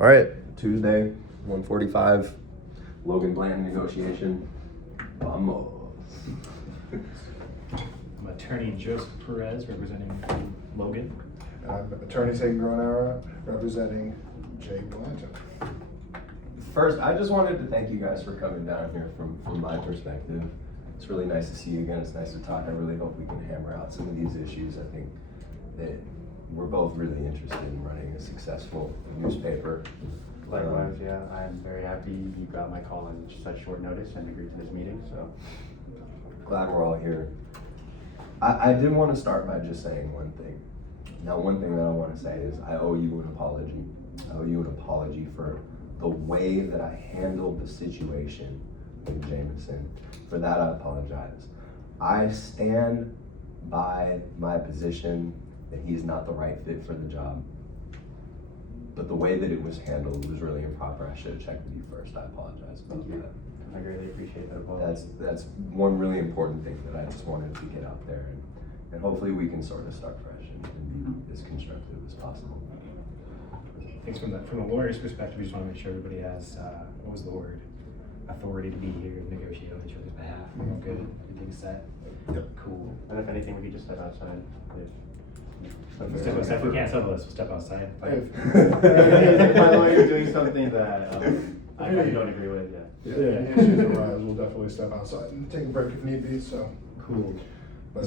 All right, Tuesday, 1:45, Logan Blanton negotiation. Vamos. I'm attorney Joseph Perez, representing Logan. I'm attorney Tate Gronauer, representing Jay Blanton. First, I just wanted to thank you guys for coming down here from my perspective. It's really nice to see you again. It's nice to talk. I really hope we can hammer out some of these issues. I think that we're both really interested in running a successful newspaper. Likewise, yeah, I'm very happy you got my call on such short notice and agreed to this meeting, so. Glad we're all here. I did want to start by just saying one thing. Now, one thing that I want to say is I owe you an apology. I owe you an apology for the way that I handled the situation with Jameson. For that, I apologize. I stand by my position that he's not the right fit for the job. But the way that it was handled was really improper. I should have checked with you first. I apologize about that. I greatly appreciate that apology. That's one really important thing that I just wanted to get out there, and hopefully we can sort of start fresh and be as constructive as possible. I think from the lawyer's perspective, we just want to make sure everybody has, what was the word? Authority to be here to negotiate on each other's behalf. We're all good, everything's set. Yep. Cool. And if anything, we could just step outside. If we can't settle this, we'll step outside. If my lawyer's doing something that I don't agree with, yeah. Yeah, if any issues arise, we'll definitely step outside and take a break if need be, so. Cool. But,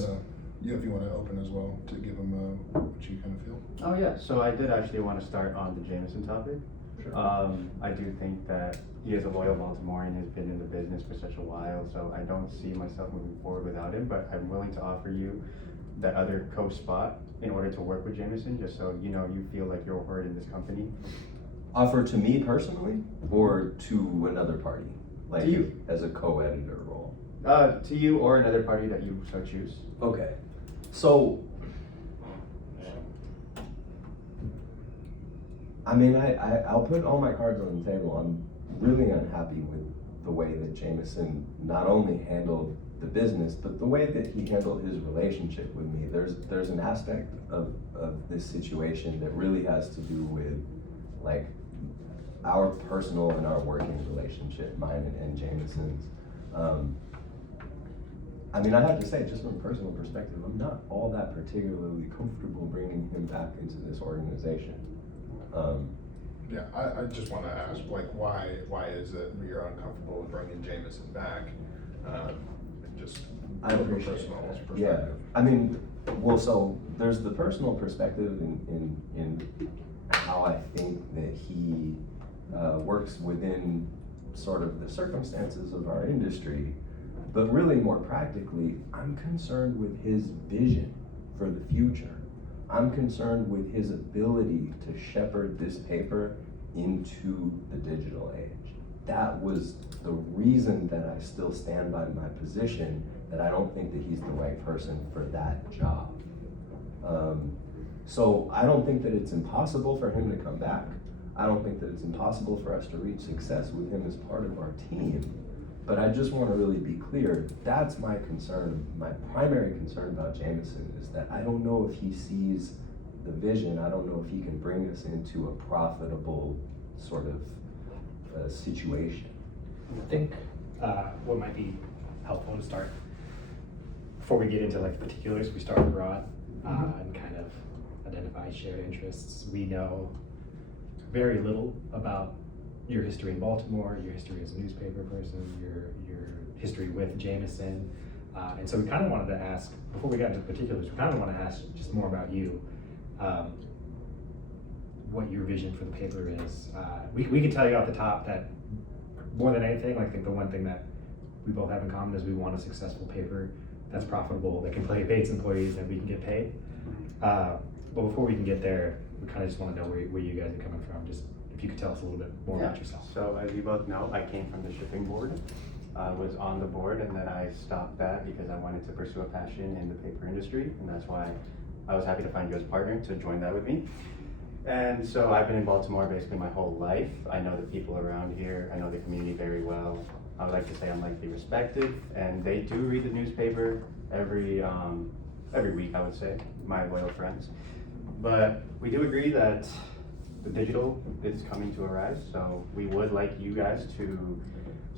yeah, if you want to open as well, to give them what you kind of feel. Oh yeah, so I did actually want to start on the Jameson topic. Sure. I do think that he is a loyal Baltimorean, has been in the business for such a while, so I don't see myself moving forward without him, but I'm willing to offer you that other co-spot in order to work with Jameson, just so you know you feel like you're heard in this company. Offer to me personally, or to another party, like To you. as a co-editor role? To you or another party that you so choose. Okay, so I mean, I'll put all my cards on the table. I'm really unhappy with the way that Jameson not only handled the business, but the way that he handled his relationship with me. There's an aspect of this situation that really has to do with like our personal and our working relationship, mine and Jameson's. I mean, I have to say, just from a personal perspective, I'm not all that particularly comfortable bringing him back into this organization. Yeah, I just want to ask, like, why is it you're uncomfortable with bringing Jameson back? Just I from a appreciate personal that. perspective. Yeah, I mean, well, so there's the personal perspective in how I think that he works within sort of the circumstances of our industry, but really more practically, I'm concerned with his vision for the future. I'm concerned with his ability to shepherd this paper into the digital age. That was the reason that I still stand by my position that I don't think that he's the right person for that job. So I don't think that it's impossible for him to come back. I don't think that it's impossible for us to reach success with him as part of our team. But I just want to really be clear, that's my concern. My primary concern about Jameson is that I don't know if he sees the vision. I don't know if he can bring us into a profitable sort of situation. I think what might be helpful to start, before we get into like the particulars, we start broad and kind of identify shared interests. We know very little about your history in Baltimore, your history as a newspaper person, your history with Jameson. And so we kind of wanted to ask, before we got into the particulars, we kind of want to ask just more about you, what your vision for the paper is. We can tell you off the top that more than anything, I think the one thing that we both have in common is we want a successful paper that's profitable, that can pay its employees, and we can get paid. But before we can get there, we kind of just want to know where you guys are coming from. Just if you could tell us a little bit more about yourself. So as you both know, I came from the shipping board. I was on the board and then I stopped that because I wanted to pursue a passion in the paper industry, and that's why I was happy to find you as a partner to join that with me. And so I've been in Baltimore basically my whole life. I know the people around here. I know the community very well. I would like to say I'm likely respected, and they do read the newspaper every week, I would say, my loyal friends. But we do agree that the digital is coming to a rise, so we would like you guys to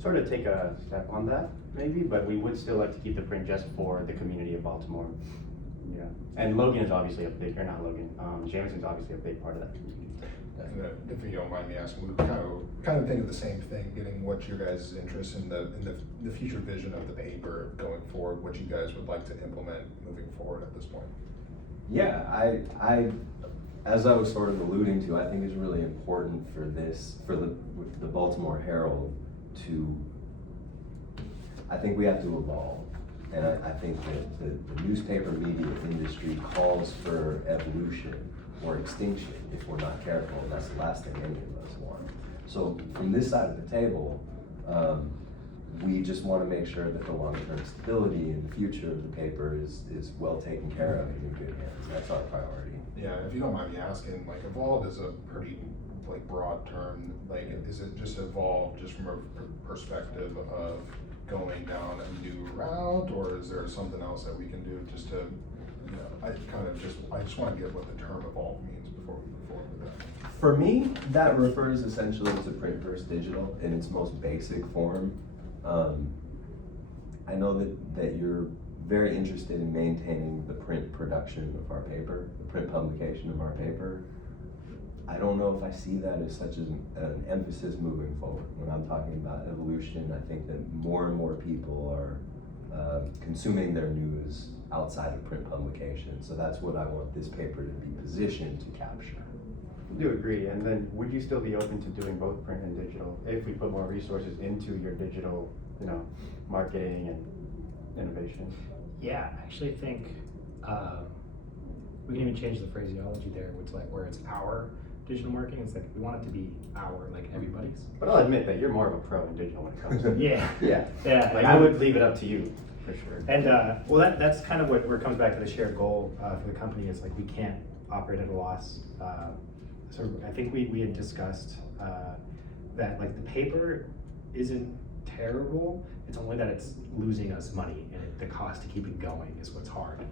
sort of take a step on that, maybe, but we would still like to keep the print just for the community of Baltimore. Yeah, and Logan is obviously a big, or not Logan, Jameson's obviously a big part of that community. And if you don't mind me asking, we kind of think of the same thing, getting what your guys' interest in the future vision of the paper going forward, what you guys would like to implement moving forward at this point. Yeah, I, as I was sort of alluding to, I think it's really important for the Baltimore Herald to, I think we have to evolve. And I think that the newspaper media industry calls for evolution or extinction if we're not careful. That's the last thing any of us want. So from this side of the table, we just want to make sure that the long-term stability and the future of the paper is well taken care of and in good hands. That's our priority. Yeah, if you don't mind me asking, like evolve is a pretty like broad term. Like, is it just evolve just from a perspective of going down a new route, or is there something else that we can do just to, you know, I just want to get what the term evolve means before we move forward with that. For me, that refers essentially to print versus digital in its most basic form. I know that you're very interested in maintaining the print production of our paper, the print publication of our paper. I don't know if I see that as such an emphasis moving forward. When I'm talking about evolution, I think that more and more people are consuming their news outside of print publication. So that's what I want this paper to be positioned to capture. I do agree, and then would you still be open to doing both print and digital if we put more resources into your digital, you know, marketing and innovation? Yeah, I actually think we can even change the phraseology there, which like where it's our digital marketing. It's like we want it to be our, like everybody's. But I'll admit that you're more of a pro in digital when it comes to Yeah, Yeah. like I would leave it up to you for sure. And well, that's kind of where it comes back to the shared goal for the company is like we can't operate at a loss. So I think we had discussed that like the paper isn't terrible. It's only that it's losing us money, and the cost to keep it going is what's hard.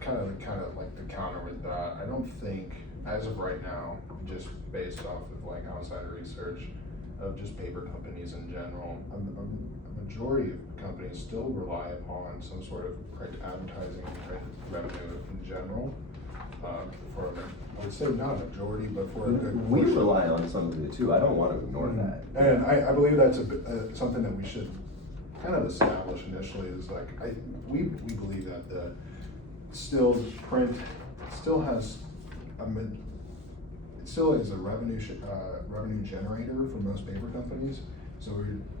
Kind of like the counter with that. I don't think, as of right now, just based off of like outside research of just paper companies in general, a majority of companies still rely upon some sort of print advertising and print revenue in general. I would say not a majority, but for a good We portion. rely on some of it too. I don't want to ignore that. And I believe that's something that we should kind of establish initially is like, we believe that print still has it still is a revenue generator for most paper companies. So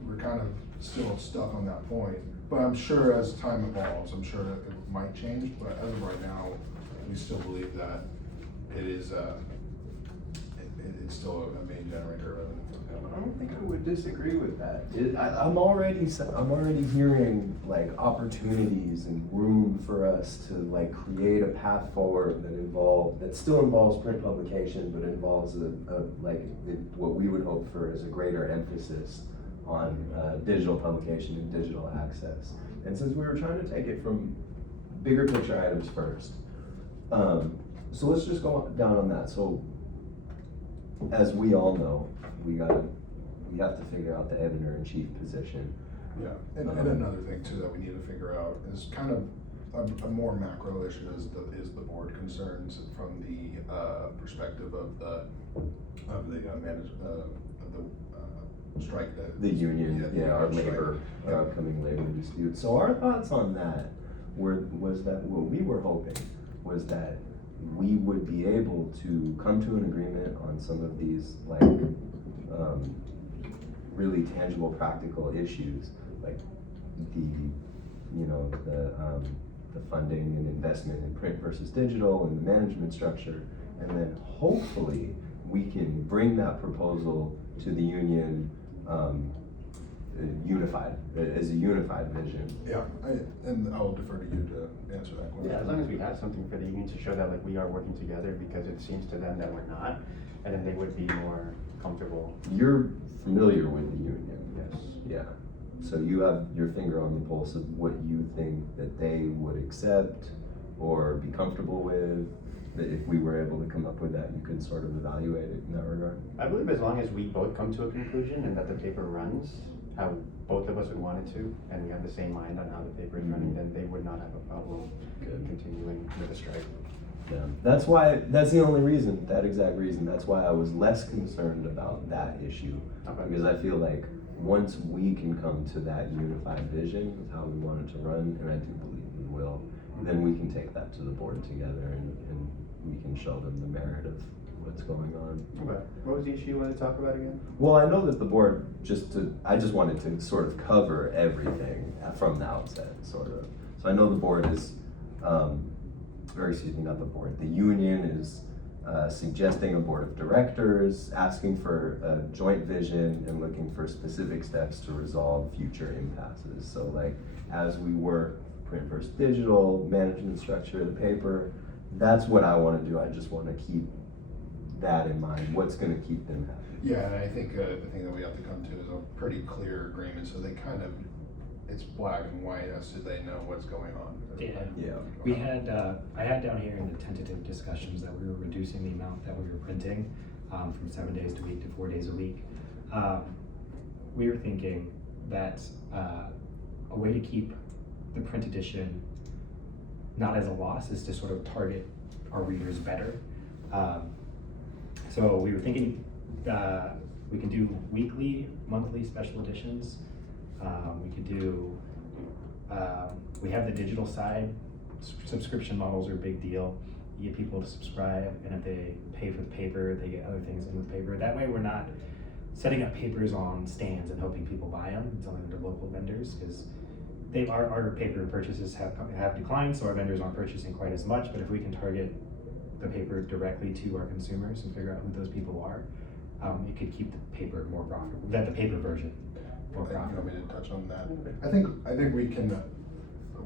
we're kind of still stuck on that point. But I'm sure as time evolves, I'm sure that it might change, but as of right now, we still believe that it is it's still a main generator of revenue. I don't think I would disagree with that. I'm already hearing like opportunities and room for us to like create a path forward that still involves print publication, but involves what we would hope for is a greater emphasis on digital publication and digital access. And since we were trying to take it from bigger picture items first, so let's just go down on that. So as we all know, we have to figure out the editor-in-chief position. Yeah, and another thing too that we need to figure out is kind of a more macro issue is the board concerns from the perspective of the strike that The union, our strike. labor, our upcoming labor dispute. So our thoughts on that was that what we were hoping was that we would be able to come to an agreement on some of these like really tangible, practical issues, like the funding and investment in print versus digital and the management structure, and then hopefully we can bring that proposal to the union as a unified vision. Yeah, and I will defer to you to answer that question. Yeah, as long as we have something for the union to show that like we are working together, because it seems to them that we're not, and then they would be more comfortable. You're familiar with the union. Yes. Yeah. So you have your finger on the pulse of what you think that they would accept or be comfortable with. that if we were able to come up with that, you could sort of evaluate it in that regard? I believe as long as we both come to a conclusion and that the paper runs how both of us would want it to, and we have the same mind on how the paper is running, then they would not have a problem continuing with the strike. Yeah, that's the only reason, that exact reason, that's why I was less concerned about that issue. Okay. Because I feel like once we can come to that unified vision of how we want it to run, and I do believe we will, then we can take that to the board together and we can show them the merit of what's going on. Okay. What was the issue you wanted to talk about again? Well, I know that the board, I just wanted to sort of cover everything from the outset, sort of. So I know the board is, or excuse me, not the board, the union is suggesting a board of directors, asking for a joint vision and looking for specific steps to resolve future impasses. So like, as we work print versus digital, management structure of the paper, that's what I wanna do. I just wanna keep that in mind, what's gonna keep them happy. Yeah, and I think the thing that we have to come to is a pretty clear agreement, so they kind of, it's black and white as to they know what's going on. Yeah. Yeah. We had, I had down here in the tentative discussions that we were reducing the amount that we were printing from 7 days a week to 4 days a week. We were thinking that a way to keep the print edition not as a loss is to sort of target our readers better. So we were thinking we can do weekly, monthly special editions. We could do, we have the digital side. Subscription models are a big deal. You get people to subscribe, and if they pay for the paper, they get other things in the paper. That way we're not setting up papers on stands and hoping people buy them and selling them to local vendors, because our paper purchases have declined, so our vendors aren't purchasing quite as much. But if we can target the paper directly to our consumers and figure out who those people are, it could keep the paper more profitable, the paper version more You want profitable. me to touch on that? I think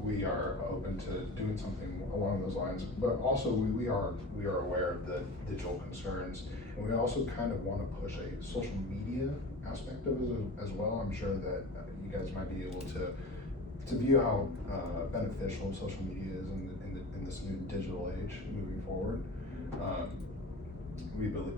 we are open to doing something along those lines, but also we are aware of the digital concerns, and we also kind of want to push a social media aspect of it as well. I'm sure that you guys might be able to view how beneficial social media is in this new digital age moving forward. We believe,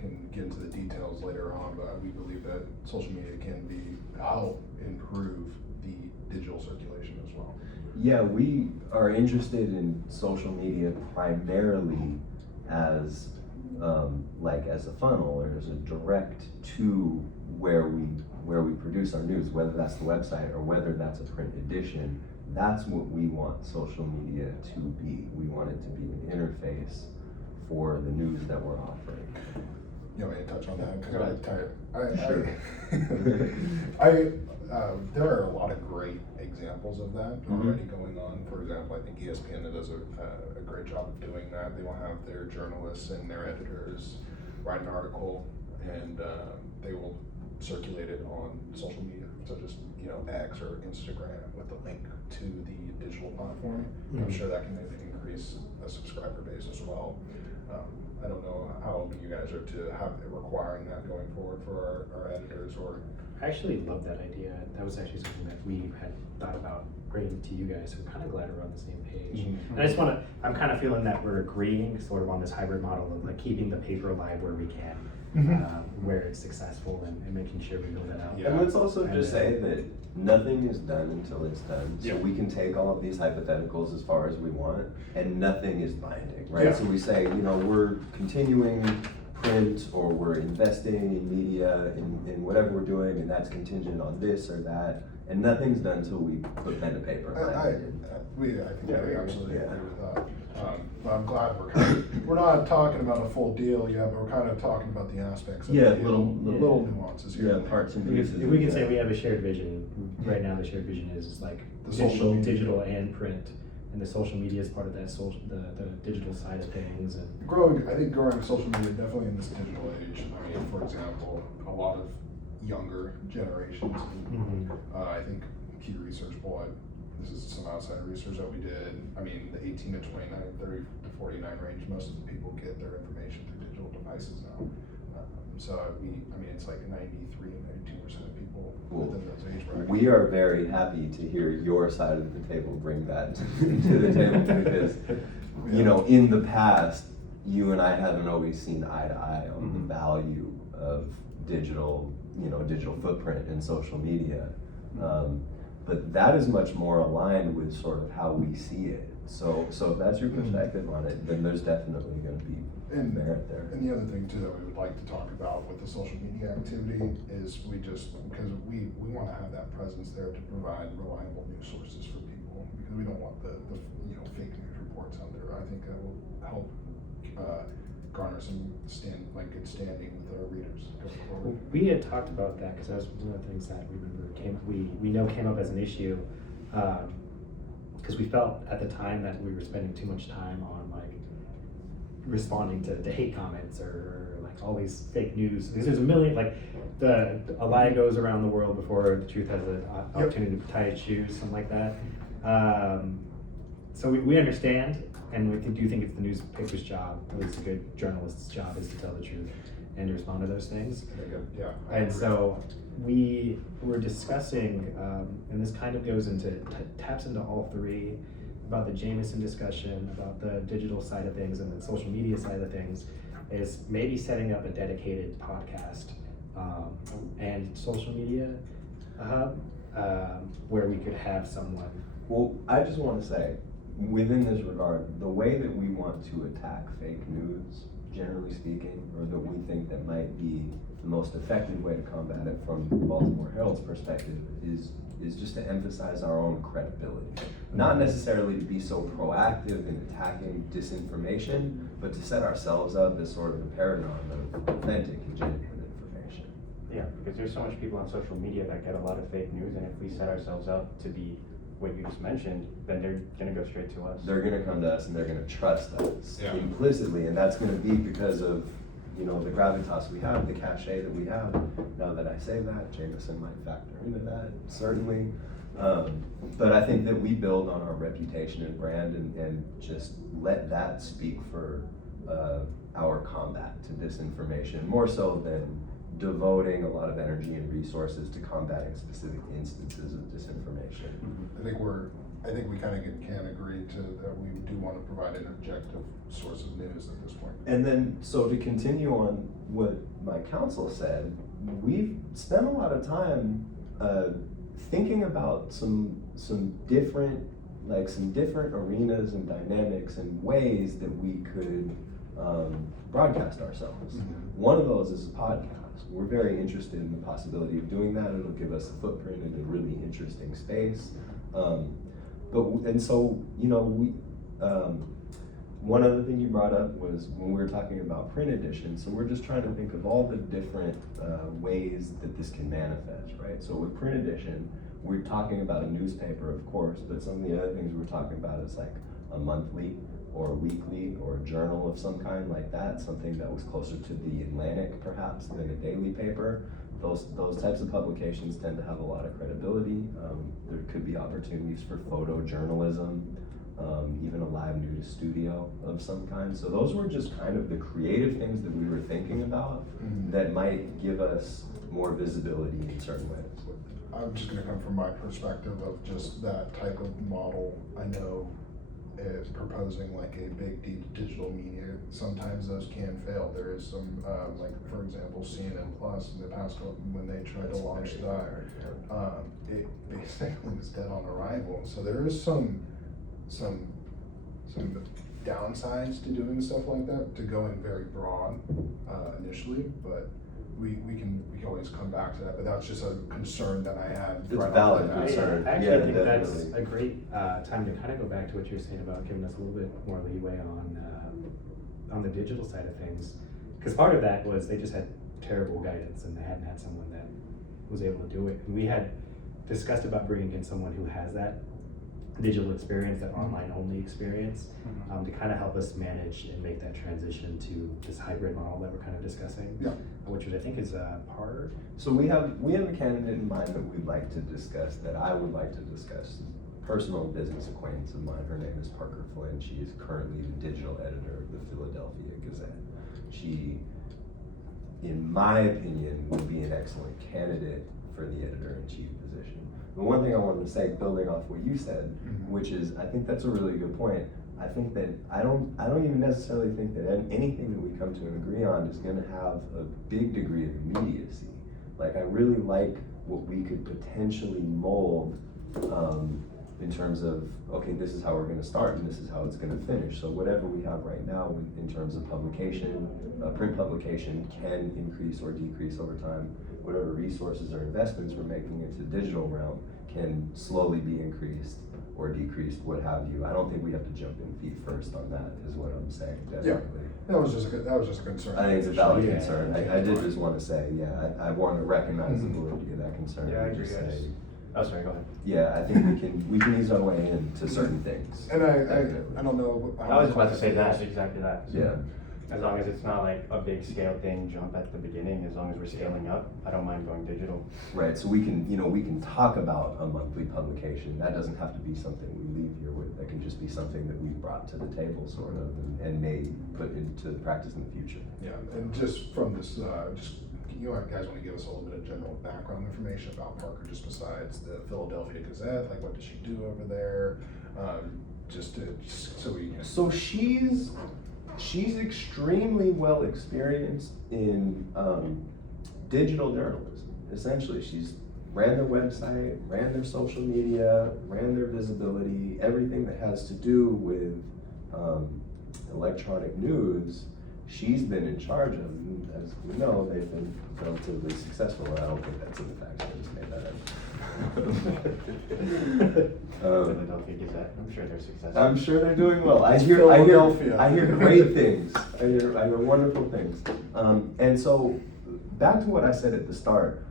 can get into the details later on, but we believe that social media can help improve the digital circulation as well. Yeah, we are interested in social media primarily as as a funnel or as a direct to where we produce our news, whether that's the website or whether that's a print edition. That's what we want social media to be. We want it to be an interface for the news that we're offering. You want me to touch on that? Go ahead. Sure. There are a lot of great examples of that Mhm. already going on. For example, I think ESPN does a great job of doing that. They will have their journalists and their editors write an article, and they will circulate it on social media, such as X or Instagram, with a link to the digital platform. I'm Mhm. sure that can increase a subscriber base as well. I don't know how open you guys are to have requiring that going forward for our editors, or I actually love that idea. That was actually something that we had thought about bringing to you guys, so I'm kind of glad we're on the same page. Mhm. And I just I'm kind of feeling that we're agreeing sort of on this hybrid model of like keeping the paper alive where we can, where it's successful, and making sure we build that out. Yeah. And let's also And just then- say that nothing is done until it's done. So Yeah. we can take all of these hypotheticals as far as we want, and nothing is binding, right? Yeah. So we say, we're continuing print, or we're investing in media, in whatever we're doing, and that's contingent on this or that, and nothing's done until we put pen to paper. I think we absolutely Yeah. agree with that. But I'm glad we're not talking about a full deal yet, but we're kind of talking about the aspects of Yeah, the deal, little- nuances here. Yeah, and there. parts and We pieces. could, we could say we have a shared vision. Right now, the shared vision is like The social media. digital and print, and the social media is part of that the digital side of things. And I think growing social media definitely in this digital age. I mean, for example, a lot of younger generations. I think Pew Research this is some outside research that we did. I mean, the 18 to 29, 30 to 49 range, most of the people get their information through digital devices now. It's like 93 and 92% of people within those age brackets. We are very happy to hear your side of the table bring that to the table, because you know, in the past, you and I haven't always seen eye to eye on Mhm. the value of digital, you know, digital footprint in social media. But that is much more aligned with sort of how we see it. So if that's your perspective on it, then there's definitely gonna be And- merit there. And the other thing too that we would like to talk about with the social media activity is because we wanna have that presence there to provide reliable news sources for people, because we don't want the you know, fake news reports out there. I think that will help, garner some good standing with our readers going forward. We had talked about that, because that was one of the things that we remember came up as an issue, because we felt at the time that we were spending too much time on like responding to hate comments or like all these fake news. Because there's a million, like a lie goes around the world before the truth has an opportunity to tie its shoes, something like that. So we understand, and we do think it's the newspaper's job, at least a good journalist's job, is to tell the truth and to respond to those things. Yeah. I And agree. so we were discussing, and this kind of goes into, taps into all three, about the Jameson discussion, about the digital side of things and the social media side of things, is maybe setting up a dedicated podcast and social media hub where we could have someone. Well, I just want to say, within this regard, the way that we want to attack fake news, generally speaking, or that we think that might be the most effective way to combat it from the Baltimore Herald's perspective is just to emphasize our own credibility. Not necessarily to be so proactive in attacking disinformation, but to set ourselves up as sort of a paradigm of authentic and genuine information. Yeah, because there's so much people on social media that get a lot of fake news, and if we set ourselves up to be what you just mentioned, then they're gonna go straight to us. They're gonna come to us and they're gonna trust us Yeah. implicitly, and that's gonna be because of, you know, the gravitas we have, the cachet that we have. Now that I say that, Jameson might factor into that, certainly. But I think that we build on our reputation and brand and just let that speak for our combat to disinformation, more so than devoting a lot of energy and resources to combating specific instances of disinformation. I think we kind of can agree to that we do want to provide an objective source of news at this point. And then, so to continue on what my counsel said, we've spent a lot of time thinking about some different arenas and dynamics and ways that we could broadcast ourselves. Mhm. One of those is a podcast. We're very interested in the possibility of doing that. It'll give us a footprint in a really interesting space. So, you know, one other thing you brought up was when we were talking about print edition. So we're just trying to think of all the different ways that this can manifest, right? So with print edition, we're talking about a newspaper, of course, but some of the other things we're talking about is like a monthly or a weekly or a journal of some kind like that, something that was closer to the Atlantic perhaps than a daily paper. Those types of publications tend to have a lot of credibility. There could be opportunities for photojournalism, even a live news studio of some kind. So those were just kind of the creative things that we were thinking about Mhm. that might give us more visibility in certain ways. I'm just gonna come from my perspective of just that type of model. I know proposing like a big digital media, sometimes those can fail. There is some, like for example, CNN Plus in the past when they tried to launch that, it basically was dead on arrival. So there is some downsides to doing stuff like that, to going very broad initially, but we can always come back to that, but that's just a concern that I had. It's right off valid the bat. concern. I actually Yeah, think that's definitely. a great time to kind of go back to what you were saying about giving us a little bit more leeway on the digital side of things. Because part of that was they just had terrible guidance and they hadn't had someone that was able to do it. And we had discussed about bringing in someone who has that digital experience, that online only experience, to kind of help us manage and make that transition to this hybrid model that we're kind of discussing. Yeah. Which I think is part. So we have a candidate in mind that we'd like to discuss, that I would like to discuss. Personal business acquaintance of mine. Her name is Parker Flynn. She is currently the digital editor of the Philadelphia Gazette. She, in my opinion, would be an excellent candidate for the editor-in-chief position. But one thing I wanted to say, building off what you said, Mhm. which is, I think that's a really good point. I think that, I don't even necessarily think that anything that we come to an agree on is gonna have a big degree of immediacy. Like, I really like what we could potentially mold, in terms of, okay, this is how we're gonna start and this is how it's gonna finish. So whatever we have right now in terms of publication, print publication can increase or decrease over time. Whatever resources or investments we're making into the digital realm can slowly be increased or decreased, what have you. I don't think we have to jump in feet first on that, is what I'm saying, definitely. That was just a concern. I think it's a valid Yeah. concern. I did just wanna say, yeah, I wanna recognize the validity of that concern. Yeah, I and agree, just I say, just- Oh, sorry, go ahead. yeah, I think we can ease our way into certain things. And Definitely. I don't know. I was about to say that, exactly that. Yeah. As long as it's not like a big scale thing, jump at the beginning, as long as we're scaling up, I don't mind going digital. Right, so we can talk about a monthly publication. That doesn't have to be something we leave here with. That can just be something that we brought to the table, sort of, and may put into practice in the future. Yeah, and just from this, you guys want to give us a little bit of general background information about Parker, just besides the Philadelphia Gazette, like what does she do over there? Just so we can. So she's extremely well experienced in digital journalism. Essentially, she's ran their website, ran their social media, ran their visibility, everything that has to do with electronic news. She's been in charge of, and as we know, they've been relatively successful. I don't think that's in the facts. I just made that up. Philadelphia Gazette, I'm sure they're successful. I'm sure they're doing well. It's Philadelphia. I hear great things. I hear wonderful things. And so, back to what I said at the start.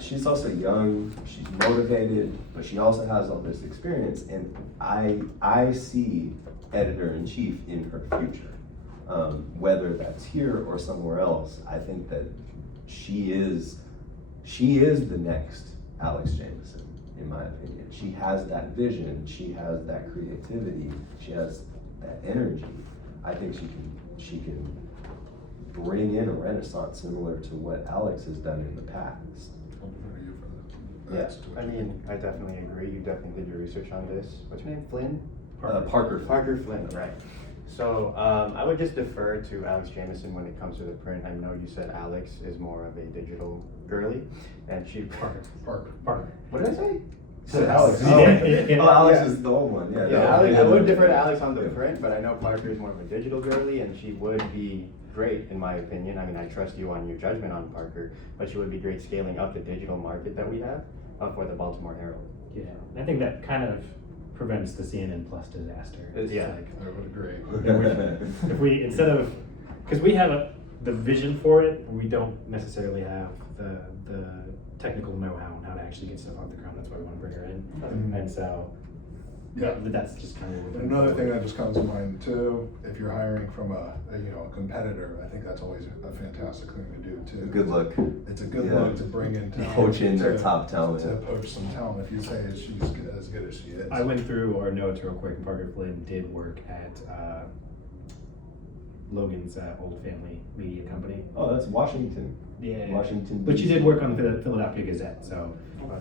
She's also young. She's motivated, but she also has all this experience. And I see editor-in-chief in her future, whether that's here or somewhere else. I think that she is the next Alex Jameson, in my opinion. She has that vision, she has that creativity, she has that energy. I think she can bring in a renaissance similar to what Alex has done in the past. Yeah, I mean, I definitely agree. You definitely did your research on this. What's your name? Flynn? Parker. Parker Flynn, right. So I would just defer to Alex Jameson when it comes to the print. I know you said Alex is more of a digital girly, and she. Parker. What did I say? So Alex. Yeah, yeah. Oh, Alex Yeah. is the old one. Yeah. Yeah, no, Alex, yeah, I would no. defer to Alex on the Yeah. print, but I know Parker is more of a digital girly, and she would be great in my opinion. I mean, I trust you on your judgment on Parker, but she would be great scaling up the digital market that we have for the Baltimore Herald. Yeah, I think that kind of prevents the CNN Plus disaster. It's Yeah. like, I would agree. if we, instead of, because we have the vision for it, we don't necessarily have the technical know-how on how to actually get stuff off the ground. That's why we want to bring her in. Mhm. And so, Yeah. that's just kind of. Another thing that just comes to mind too, if you're hiring from a competitor, I think that's always a fantastic thing to do too. Good look. It's a good Yeah. look to bring in talent. Poach in their to- top talent. To poach some talent, if you say she's as good as she is. I went through our notes real quick. Parker Flynn did work at Logan's old family media company. Oh, that's Washington. Yeah. Washington. But she DC. did work on the Philadelphia Gazette, so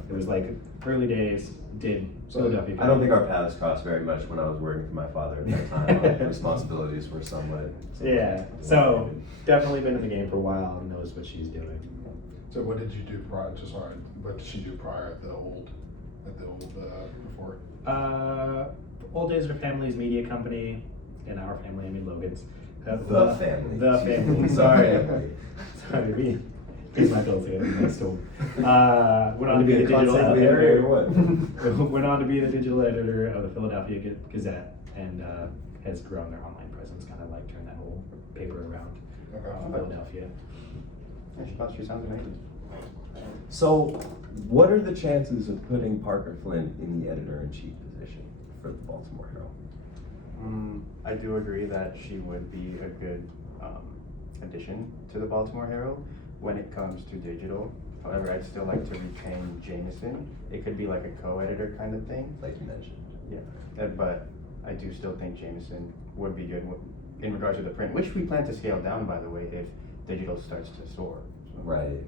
it was like early days, did So, Philadelphia. I don't think our paths crossed very much when I was working for my father at that time. Our responsibilities were somewhat. Yeah, so definitely been in the game for a while and knows what she's doing. So what did you do prior, what did she do prior at the old before? Old days of her family's media company, and our family, I mean Logan's. The family. The family, sorry. Sorry, we, here's my bill together, next to him. Went on to be the digital Constantly editor. what? Went on to be the digital editor of the Philadelphia Gazette, and has grown their online presence, kind of like turned that whole paper around Philadelphia. Yeah, she sounds amazing. So, what are the chances of putting Parker Flynn in the editor-in-chief position for the Baltimore Herald? I do agree that she would be a good addition to the Baltimore Herald when it comes to digital. However, I'd still like to retain Jameson. It could be like a co-editor kind of thing. Like you mentioned. Yeah, but I do still think Jameson would be good in regards to the print, which we plan to scale down, by the way, if digital starts to soar. So, Right.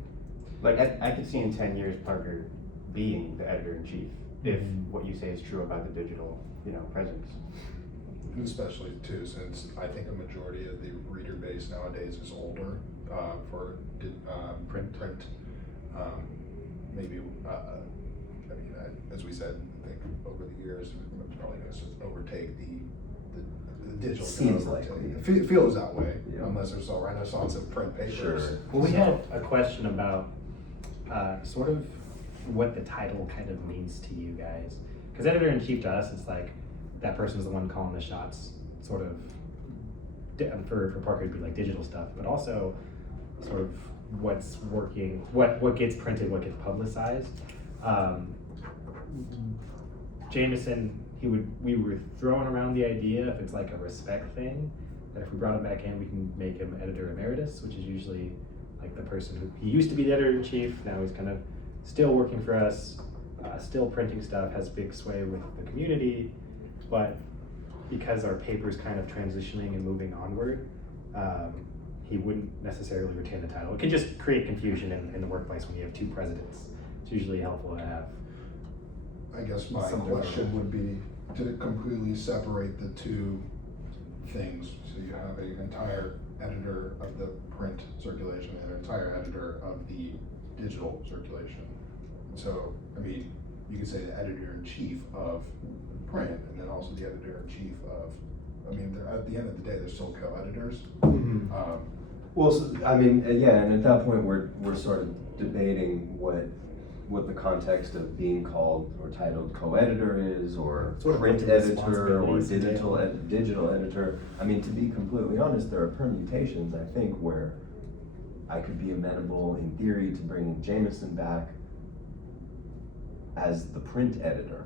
like, I could see in 10 years Parker being the editor-in-chief if Mhm. what you say is true about the digital, presence. especially too, since I think a majority of the reader base nowadays is older, for, print. Maybe, I mean, as we said, I think over the years, it's probably gonna overtake the digital. Seems overtake. likely. It feels that way, Yeah. unless there's a renaissance of print papers. Sure. Well, we So- had a question about sort of what the title kind of means to you guys. Because editor-in-chief to us, it's like that person's the one calling the shots, sort of. For Parker, it'd be like digital stuff, but also sort of what's working, what gets printed, what gets publicized. Jameson, we were throwing around the idea, if it's like a respect thing, that if we brought him back in, we can make him editor emeritus, which is usually like the person who, he used to be the editor-in-chief, now he's kind of still working for us, still printing stuff, has big sway with the community, but because our paper's kind of transitioning and moving onward, he wouldn't necessarily retain the title. It could just create confusion in the workplace when you have two presidents. It's usually helpful to have. I guess my Something question like- would be to completely separate the two things. So you have an entire editor of the print circulation and an entire editor of the digital circulation. So, I mean, you could say the editor-in-chief of print and then also the editor-in-chief of, I mean, at the end of the day, they're still co-editors. Well, so, I mean, yeah, and at that point, we're sort of debating what the context of being called or titled co-editor is, or Sort of print what the editor, or responsibilities entail. digital editor. I mean, to be completely honest, there are permutations, I think, where I could be amenable in theory to bringing Jameson back as the print editor,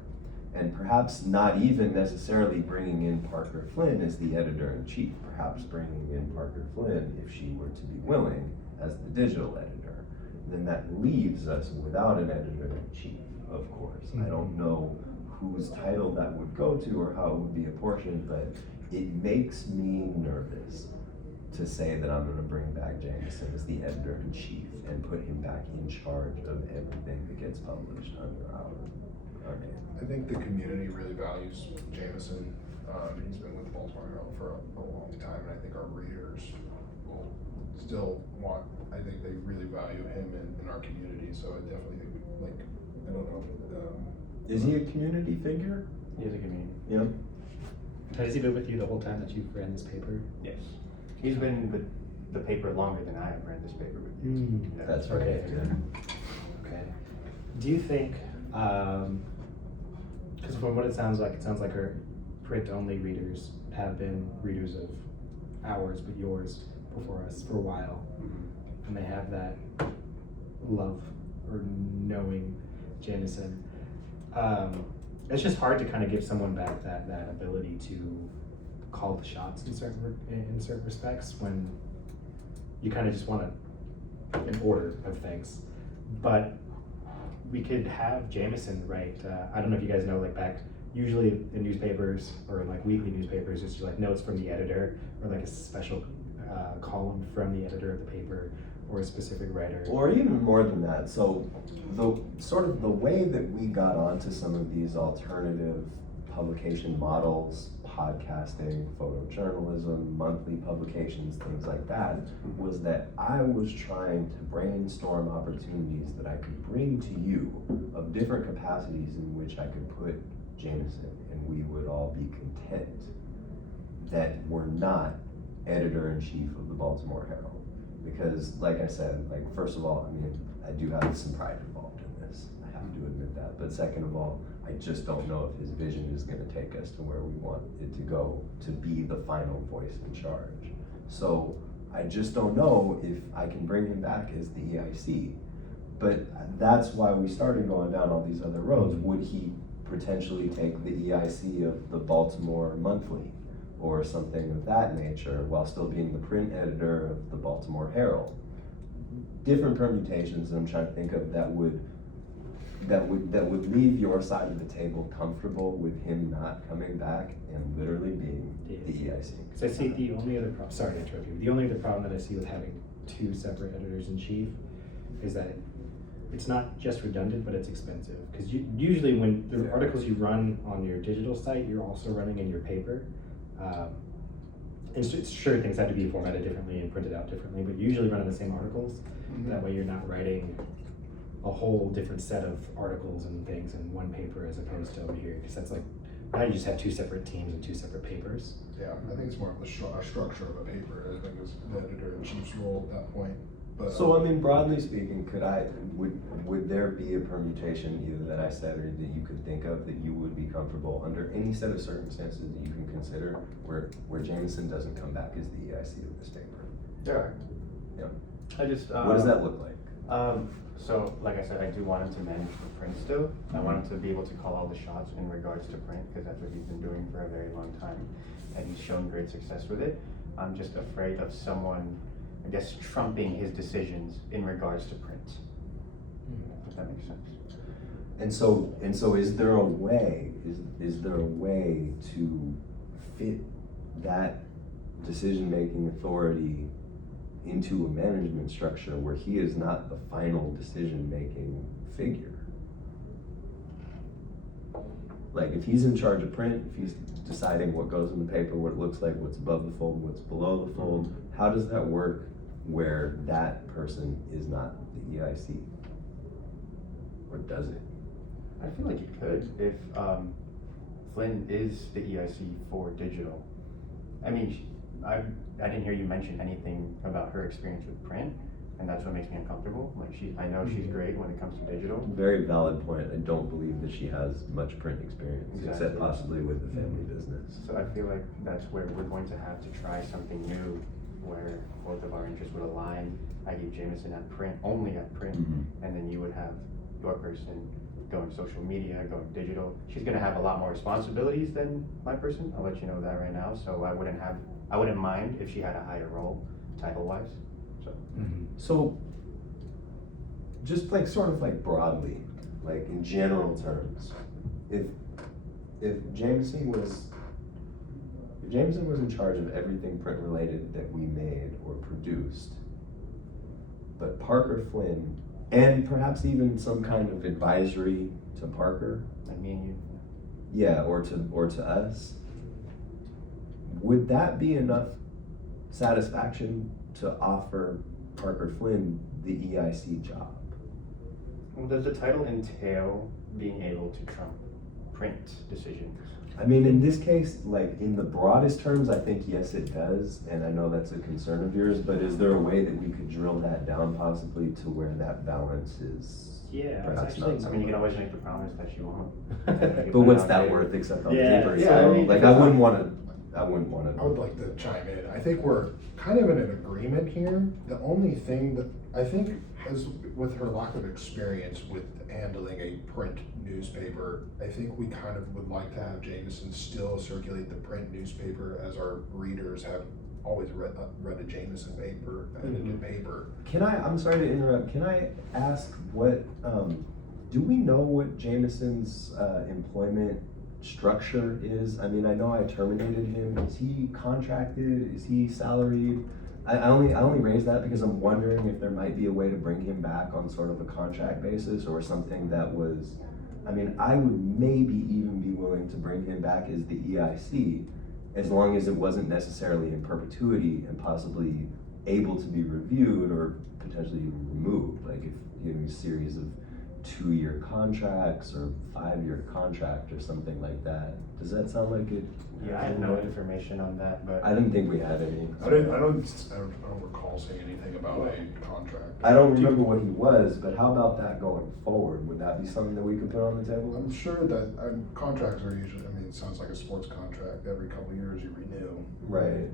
and perhaps not even necessarily bringing in Parker Flynn as the editor-in-chief, perhaps bringing in Parker Flynn, if she were to be willing, as the digital editor. Then that leaves us without an editor-in-chief, of course. I don't know whose title that would go to or how it would be apportioned, but it makes me nervous to say that I'm gonna bring back Jameson as the editor-in-chief and put him back in charge of everything that gets published under our name. I think the community really values Jameson. He's been with Baltimore Herald for a long time, and I think our readers will still want, I think they really value him in our community, so I definitely think, like, I don't know. Is he a community figure? He is a community. Yeah. Has he been with you the whole time that you've ran this paper? Yes. He's been with the paper longer than I have read this paper with you. Yeah. That's right. Okay. Yeah. Okay. Do you think, because from what it sounds like our print-only readers have been readers of ours, but yours before us for a while, Mhm. and they have that love or knowing Jameson. It's just hard to kind of give someone back that ability to call the shots in certain respects when you kind of just want an order of things. But we could have Jameson write, I don't know if you guys know, like back, usually in newspapers or like weekly newspapers, it's just like notes from the editor or like a special column from the editor of the paper or a specific writer. Or even more than that. So the way that we got onto some of these alternative publication models, podcasting, photojournalism, monthly publications, things like that, was that I was trying to brainstorm opportunities that I could bring to you of different capacities in which I could put Jameson, and we would all be content that we're not editor-in-chief of the Baltimore Herald. Because, like I said, like, first of all, I mean, I do have some pride involved in this. I have to admit that. But second of all, I just don't know if his vision is gonna take us to where we want it to go to be the final voice in charge. So I just don't know if I can bring him back as the EIC. But that's why we started going down all these other roads. Would he potentially take the EIC of the Baltimore Monthly or something of that nature while still being the print editor of the Baltimore Herald? Different permutations that I'm trying to think of that would leave your side of the table comfortable with him not coming back and literally being the EIC. Because I see the only other problem, sorry to interrupt you, the only other problem that I see with having two separate editors-in-chief is that it's not just redundant, but it's expensive. Because usually when the articles you run on your digital site, you're also running in your paper. Sure, things have to be formatted differently and printed out differently, but you usually run in the same articles. Mhm. That way you're not writing a whole different set of articles and things in one paper as opposed to over here, because that's like, now you just have two separate teams and two separate papers. Yeah, I think it's more of a structure of a paper, I think is the editor-in-chief's role at that point, but. So, I mean, broadly speaking, would there be a permutation either that I said or that you could think of that you would be comfortable under any set of circumstances that you can consider where Jameson doesn't come back as the EIC of this paper? There are. Yeah. I just. What does that look like? So, like I said, I do want him to manage the print still. I want him to be able to call all the shots in regards to print, because that's what he's been doing for a very long time. And he's shown great success with it. I'm just afraid of someone, I guess, trumping his decisions in regards to print. If that makes sense. And so is there a way, is there a way to fit that decision-making authority into a management structure where he is not the final decision-making figure? Like, if he's in charge of print, if he's deciding what goes in the paper, what it looks like, what's above the fold, what's below the fold, how does that work where that person is not the EIC? Or does it? I feel like it could if Flynn is the EIC for digital. I mean, I didn't hear you mention anything about her experience with print, and that's what makes me uncomfortable. Like I know she's great when it comes to digital. Very valid point. I don't believe that she has much print experience, except Exactly. possibly with the family business. So I feel like that's where we're going to have to try something new, where both of our interests would align. I give Jameson at print, only at print, Mhm. and then you would have your person going social media, going digital. She's gonna have a lot more responsibilities than my person, I'll let you know that right now, so I wouldn't mind if she had a higher role, title-wise, so. So, just like sort of like broadly, like in general terms, if Jameson was in charge of everything print related that we made or produced, but Parker Flynn, and perhaps even some kind of advisory to Parker, Like me and you. yeah, or to us, would that be enough satisfaction to offer Parker Flynn the EIC job? Well, does the title entail being able to trump print decisions? I mean, in this case, like in the broadest terms, I think yes, it does, and I know that's a concern of yours, but is there a way that we could drill that down possibly to where that balance is Yeah, perhaps actually- not? I mean, you can always make the promise that you won't. But what's that worth except on Yeah, paper? yeah, So, I mean, like, I wouldn't wanna. I would like to chime in. I think we're kind of in an agreement here. The only thing that I think is with her lack of experience with handling a print newspaper, I think we kind of would like to have Jameson still circulate the print newspaper as our readers have always read a Jameson paper, edited paper. I'm sorry to interrupt, can I ask what, do we know what Jameson's employment structure is? I mean, I know I terminated him. Is he contracted? Is he salaried? I only raise that because I'm wondering if there might be a way to bring him back on sort of a contract basis or something that was, I mean, I would maybe even be willing to bring him back as the EIC as long as it wasn't necessarily in perpetuity and possibly able to be reviewed or potentially even removed. Like if you know a series of 2-year contracts or 5-year contract or something like that. Does that sound like it? Yeah, I have no information on that, but. I didn't think we had any. I don't recall seeing anything about a contract. I don't remember what he was, but how about that going forward? Would that be something that we could put on the table? I'm sure that contracts are usually, I mean, it sounds like a sports contract. Every couple of years you renew. Right.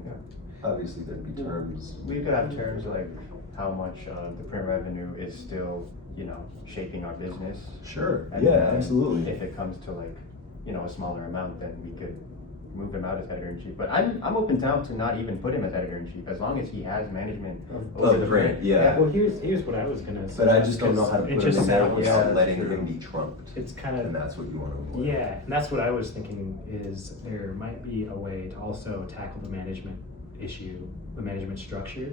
Obviously, there'd be terms. We could have terms like how much the print revenue is still, shaping our business. Sure. And Yeah, then absolutely. If it comes to like, a smaller amount, then we could move him out as editor-in-chief. But I'm open to not even put him as editor-in-chief, as long as he has management over Of the print, yeah. Well, here's what I was gonna say. But I just don't know how to It put him just in there sounds- without yeah, letting true. him be trumped. It's kind And of, that's what you want to avoid. yeah, and that's what I was thinking is there might be a way to also tackle the management issue, the management structure.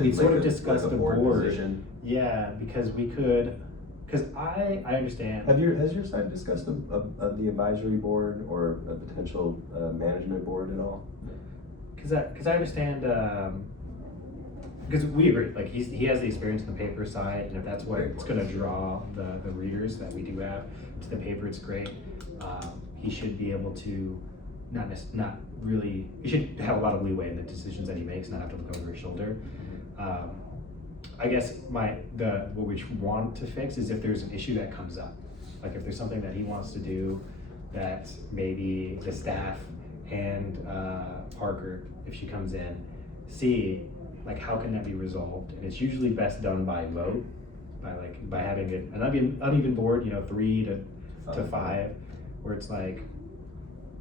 We It's sort like of a- discussed like a the board. position. Yeah, because we could Cause I understand. Has your side discussed the advisory board or a potential, management board at all? Cause I understand, because we agree, like, he has the experience in the paper side, and if that's what it's gonna draw the readers that we do have to the paper, it's great. He should be able to not really, he should have a lot of leeway in the decisions that he makes, not have to look over his shoulder. I guess what we want to fix is if there's an issue that comes up, like if there's something that he wants to do that maybe the staff and Parker, if she comes in, see, like, how can that be resolved? And it's usually best done by vote, by having an uneven board, 3 to 5, where it's like,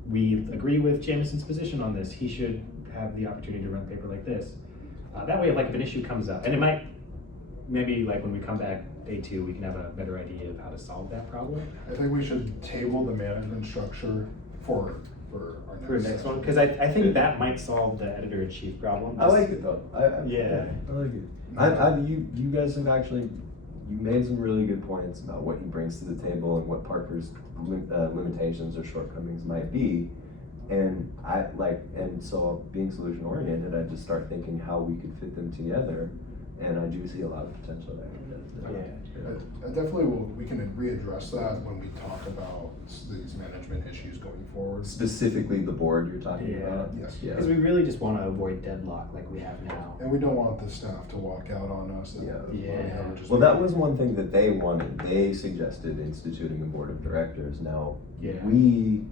we agree with Jameson's position on this, he should have the opportunity to run paper like this. That way, if an issue comes up, and it might, maybe like when we come back day 2, we can have a better idea of how to solve that problem. I think we should table the management structure for our next. For the next one, because I think that might solve the editor-in-chief problem. I like it though. Yeah. I like it. You guys have actually, you made some really good points about what he brings to the table and what Parker's limitations or shortcomings might be. And so being solution oriented, I just start thinking how we could fit them together. And I do see a lot of potential there. Yeah. I definitely we can readdress that when we talk about these management issues going forward. Specifically the board you're talking Yeah. about? Yes. Yeah. Because we really just want to avoid deadlock like we have now. And we don't want the staff to walk out on us. Yeah. Yeah. Well, that was one thing that they wanted. They suggested instituting a board of directors. Now, Yeah. we,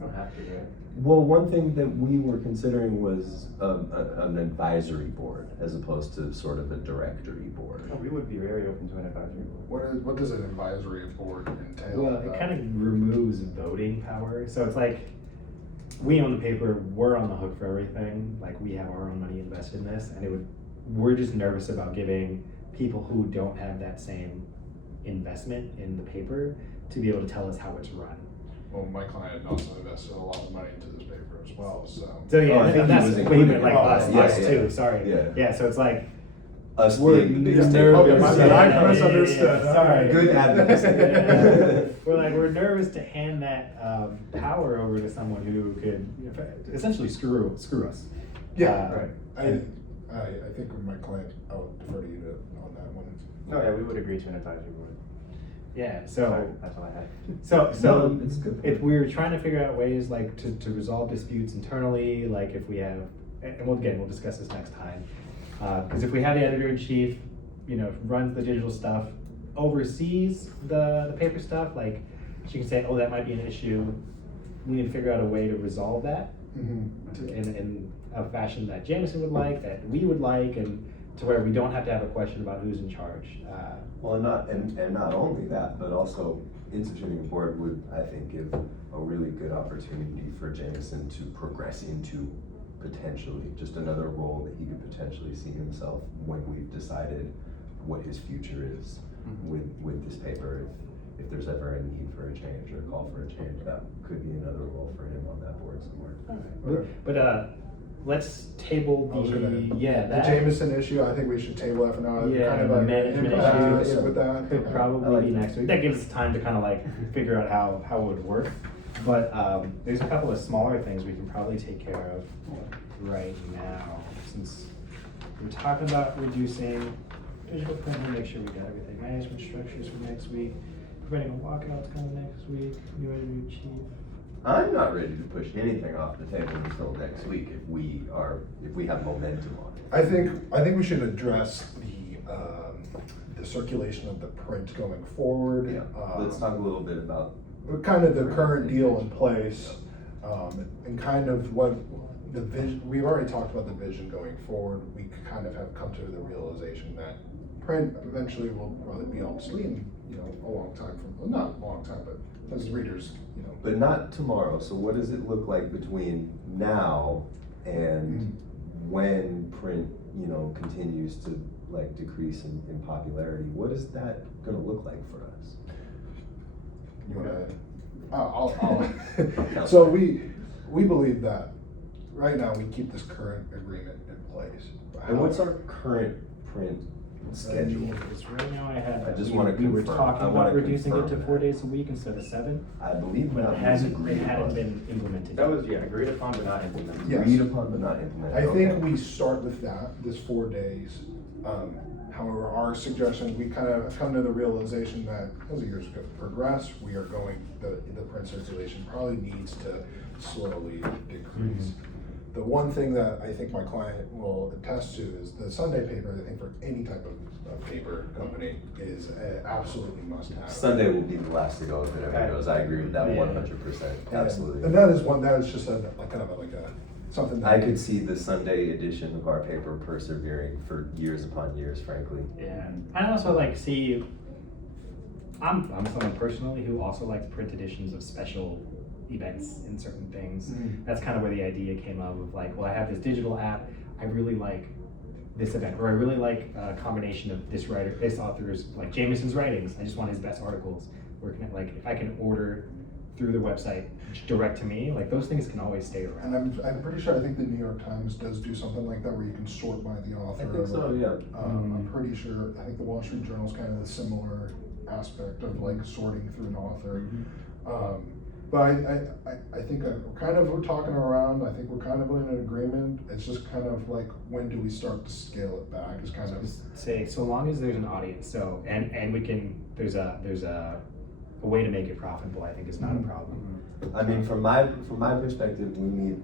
Don't have to, right? well, one thing that we were considering was an advisory board as opposed to sort of a directory board. No, we would be very open to an advisory board. What does an advisory board entail? Well, it kind of removes voting power. So it's like, we own the paper, we're on the hook for everything. Like, we have our own money invested in this, and we're just nervous about giving people who don't have that same investment in the paper to be able to tell us how it's run. Well, my client also invested a lot of money into this paper as well, so. So yeah, Oh, I think he that's was what you included. meant, like Oh, us yeah. too, sorry. Yeah. Yeah, so it's like, Us We're being the nervous. stakeholders. Okay, my bad. I misunderstood. Sorry. Good advocacy. we're nervous to hand that power over to someone who could essentially screw us. Yeah, right. I think with my client, I would defer to you on that one. No, yeah, we would agree to an advisory board. Yeah, Sorry, so that's all I had. so No, it's good. if we're trying to figure out ways like to resolve disputes internally, like if we have, and we'll discuss this next time. Because if we have the editor-in-chief, runs the digital stuff, oversees the paper stuff, like, she can say, oh, that might be an issue. We need to figure out a way to resolve that in a fashion that Jameson would like, that we would like, and to where we don't have to have a question about who's in charge. Well, and not only that, but also instituting a board would, I think, give a really good opportunity for Jameson to progress into potentially just another role that he could potentially see himself when we've decided what his future is with this paper. If there's ever a need for a change or a call for a change, that could be another role for him on that board somewhere. Okay. But let's table I was gonna- the The Jameson issue, I think we should table that for now. Yeah, Kind of the like management impasse issues with that. could Okay. I probably like be that. next week. That gives us time to kind of like figure out how it would work. But there's a couple of smaller things we can probably take care of right now, since we're talking about reducing digital print and make sure we got everything. Management structures for next week. Preventing walkouts coming next week. New editor chief. I'm not ready to push anything off the table until next week if we have momentum on it. I think we should address the circulation of the print going forward. Yeah, let's talk a little bit about. Kind of the current deal in place, and kind of what the vision, we've already talked about the vision going forward. We kind of have come to the realization that print eventually will probably be obsolete, a long time from, well, not a long time, but as readers, But not tomorrow, so what does it look like between now and when print, continues to like decrease in popularity? What is that gonna look like for us? You wanna, I'll. So we believe that right now we keep this current agreement in place. And what's our current print schedule? Because right now I had I that just we wanna we were confirm. talking I wanna about reducing it to confirm 4 that. days a week instead of 7, I believe but that it was hadn't, agreed it hadn't upon. been implemented. That was, yeah, agreed upon but not implemented. Yes. Agreed upon but not implemented. I think Okay. we start with that, this 4 days. However, our suggestion, we kind of come to the realization that as the years progress, we are going, the print circulation probably needs to slowly decrease. The one thing that I think my client will attest to is the Sunday paper, I think for any type of paper company, is a absolutely must have. Sunday will be the last to go if it ever goes. I agree with that Yeah. 100%. Absolutely. And that is one, that is just a, like, kind of like a, something that. I could see the Sunday edition of our paper persevering for years upon years, frankly. Yeah, I also like see. I'm someone personally who also likes print editions of special events and certain things. Mhm. That's kind of where the idea came up of like, well, I have this digital app. I really like this event, or I really like a combination of this writer, this author's, like Jameson's writings. I just want his best articles. Where can like if I can order through the website direct to me, like those things can always stay And around. I'm pretty sure, I think the New York Times does do something like that where you can sort by the author. I think so, yeah. I'm pretty sure, I think the Wall Street Journal's kind of the similar aspect of like sorting through an author. But I think we're talking around, I think we're kind of in an agreement. It's just kind of like, when do we start to scale it back is kind of. Just say so long as there's an audience. So and we can there's a way to make it profitable. I think is not a problem. I mean, from my perspective, we need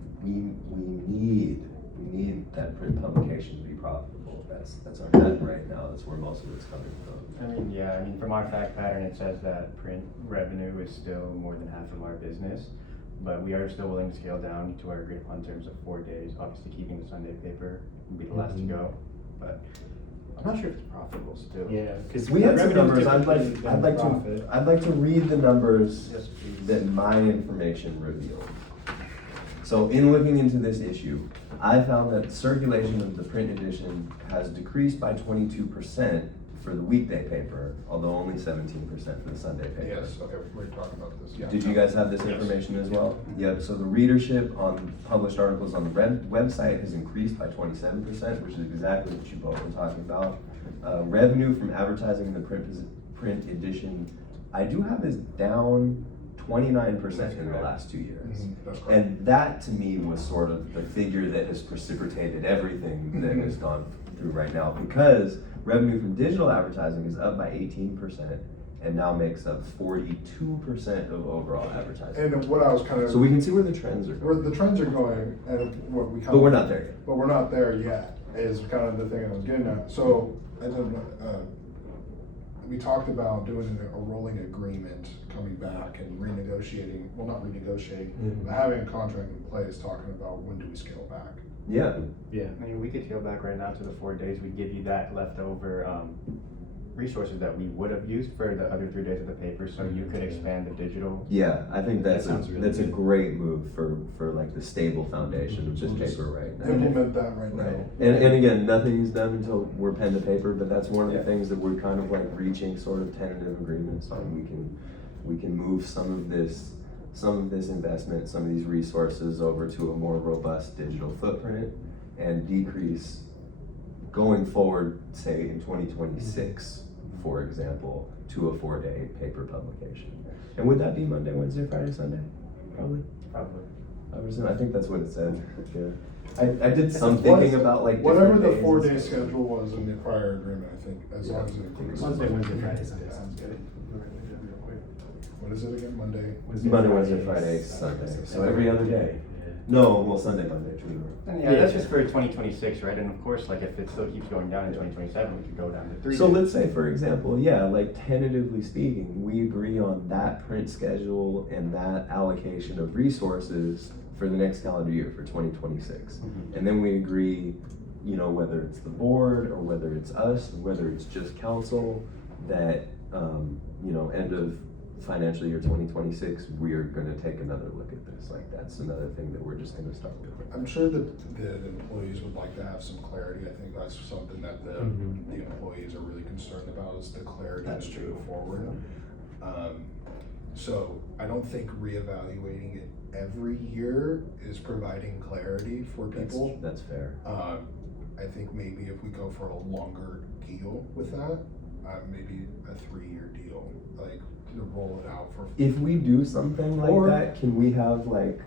that print publication to be profitable. That's our bet right now. That's where most of it's coming from. I mean, yeah, I mean, from our fact pattern, it says that print revenue is still more than half of our business, but we are still willing to scale down to our agreed upon terms of 4 days, obviously keeping the Sunday paper would be the last to go, but I'm not sure if it's profitable still. Yeah, because We had some numbers. I'd like to read the numbers Yes, please. that my information revealed. So in looking into this issue, I found that circulation of the print edition has decreased by 22% for the weekday paper, although only 17% for the Sunday paper. Yes, okay, we're talking about this, yeah. Did you guys have this information as well? Yep, so the readership on published articles on the website has increased by 27%, which is exactly what you both were talking about. Revenue from advertising in the print edition, I do have is down 29% in the last 2 years. That's correct. And that to me was sort of the figure that has precipitated everything that has gone through right now, because revenue from digital advertising is up by 18% and now makes up 42% of overall advertising. And what I was kind of. So we can see where the trends are Where going, the trends are going, and what we kind of. but we're not there yet. But we're not there yet, is kind of the thing I was getting at. So, I don't, we talked about doing a rolling agreement, coming back and renegotiating, well, not renegotiating, but having a contract in place, talking about when do we scale back. Yeah, yeah. I mean, we could scale back right now to the 4 days, we'd give you that leftover, resources that we would have used for the other 3 days of the paper, so you could expand the digital. yeah, I think That that's sounds really a good. great move for like the stable foundation of this paper right now. Implement that right Right, now. and again, nothing is done until we're pen to paper, but that's one of the Yeah. things that we're kind of like reaching sort of tentative agreements on. We can move some of this investment, some of these resources over to a more robust digital footprint and decrease going forward, say in 2026, for example, to a 4-day paper publication. And would that be Monday, Wednesday, Friday, Sunday? Probably. Probably. I think that's what it said. Yeah. I did some thinking about like Whatever different the days and 4-day stuff. schedule was in the prior agreement, I think, as long as it includes. Wednesday, Friday, Sunday sounds good. What is it again, Monday? Monday, Wednesday, Friday, Sunday. So every other day. No, well, Sunday, Monday, true. And yeah, that's just for 2026, right? And of course, like if it still keeps going down in 2027, we could go down to 3 So days. let's say, for example, yeah, like tentatively speaking, we agree on that print schedule and that allocation of resources for the next calendar year for 2026. Mhm. And then we agree, you know, whether it's the board or whether it's us, whether it's just council, that, you know, end of financial year 2026, we're gonna take another look at this. Like, that's another thing that we're just gonna start with. I'm sure that the employees would like to have some clarity. I think that's something that the employees are really concerned about, is the clarity That's to true. move forward. So I don't think reevaluating it every year is providing clarity for people. That's fair. I think maybe if we go for a longer deal with that, maybe a 3-year deal, like to roll it out for. If we do something like Or- that, can we have like,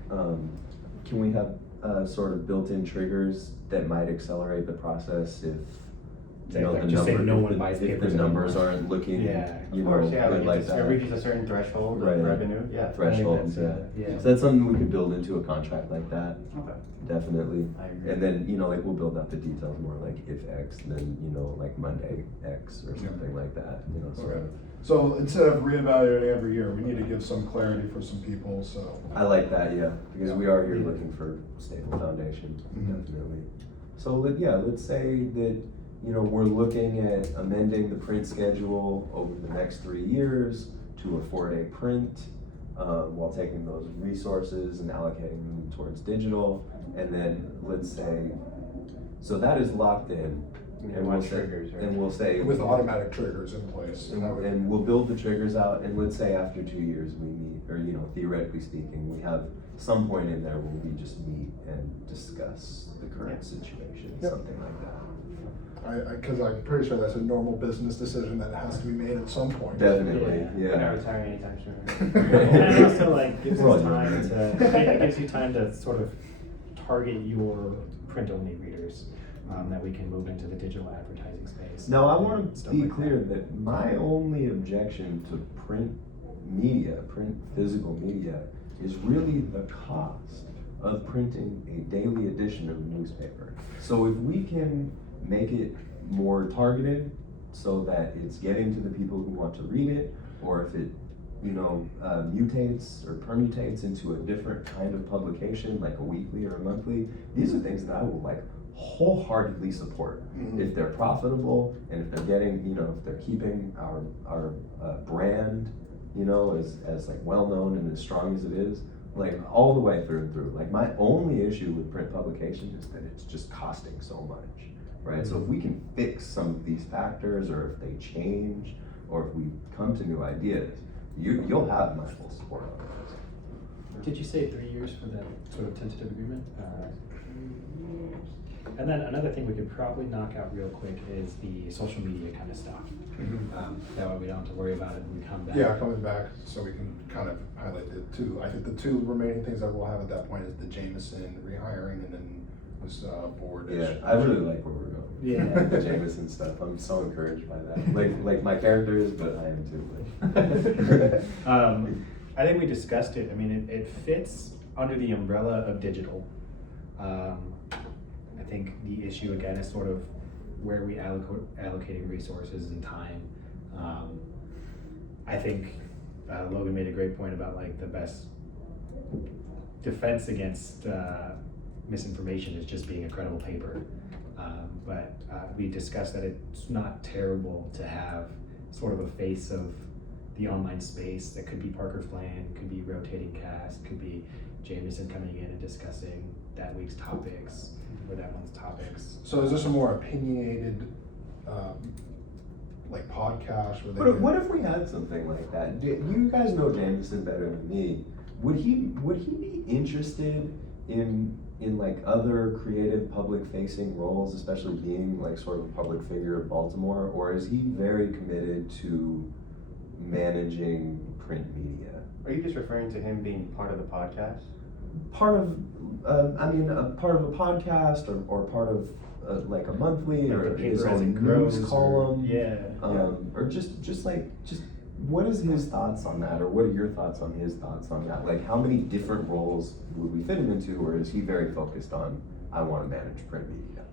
sort of built-in triggers that might accelerate the process if, Say, like, just say no one buys if the papers numbers anymore. aren't looking, Yeah. you Of know, course, yeah, good like like if it that. reaches a certain threshold Right. of revenue, yeah. Thresholds, I yeah. think that's, So that's something we could build into a contract like that, Okay. definitely. I agree. And then, you know, like we'll build out the details more, like if X, then, you know, like Monday X or something like that, you know, sort Okay. of. So instead of reevaluating every year, we need to give some clarity for some people, so. I like that, yeah, because we are here Yeah. looking for stable foundation, Mhm. definitely. So let's say that, you know, we're looking at amending the print schedule over the next 3 years to a 4-day print, while taking those resources and allocating them towards digital. And then let's say, so that is locked in. We And want we'll say, triggers, right? and we'll say. With automatic triggers in place. And we'll build the triggers out, and let's say after 2 years we meet, or, you know, theoretically speaking, we have some point in there where we just meet and discuss the current situation, Yep. something like that. Cause I'm pretty sure that's a normal business decision that has to be made at some point. Definitely, We're not yeah. retiring anytime soon. And it also like gives We're all us young. time to, it gives you time to sort of target your print-only readers, that we can move into the digital advertising space. Now, I and want to stuff be like clear that my only objection to print physical media, is really the cost of printing a daily edition of a newspaper. So if we can make it more targeted so that it's getting to the people who want to read it, or if it, you know, mutates or permutates into a different kind of publication, like a weekly or a monthly, these are things that I will like wholeheartedly support. Mhm. If they're profitable and if they're getting, you know, if they're keeping our brand, you know, as like well-known and as strong as it is, like all the way through and through. Like my only issue with print publication is that it's just costing so much, right? So if we can fix some of these factors, or if they change, or if we come to new ideas, you'll have my full support on this. Did you say 3 years for that sort of tentative agreement? And then another thing we could probably knock out real quick is the social media kind of stuff. That way we don't have to worry about it when we come back. Yeah, coming back, so we can kind of highlight the two, I think the two remaining things that we'll have at that point is the Jameson rehiring and then this board. Yeah, I really like where we're going. Yeah. The Jameson stuff, I'm so encouraged by that. Like my character is, but I am too. I think we discussed it. I mean, it fits under the umbrella of digital. I think the issue again is sort of where we allocating resources and time. I think Logan made a great point about like the best defense against misinformation is just being a credible paper. But we discussed that it's not terrible to have sort of a face of the online space that could be Parker Flan, could be rotating cast, could be Jameson coming in and discussing that week's topics or that month's topics. So is this a more opinionated, like podcast where they? What if we had something like that? You guys know Jameson better than me. Would he be interested in like other creative public facing roles, especially being like sort of a public figure of Baltimore, or is he very committed to managing print media? Are you just referring to him being part of the podcast? Part of, part of a podcast, or part of like a monthly, Like or the his paper as own it grows, news or- column. Yeah. Or just what is his thoughts on that, or what are your thoughts on his thoughts on that? Like, how many different roles would we fit him into, or is he very focused on, I want to manage print media?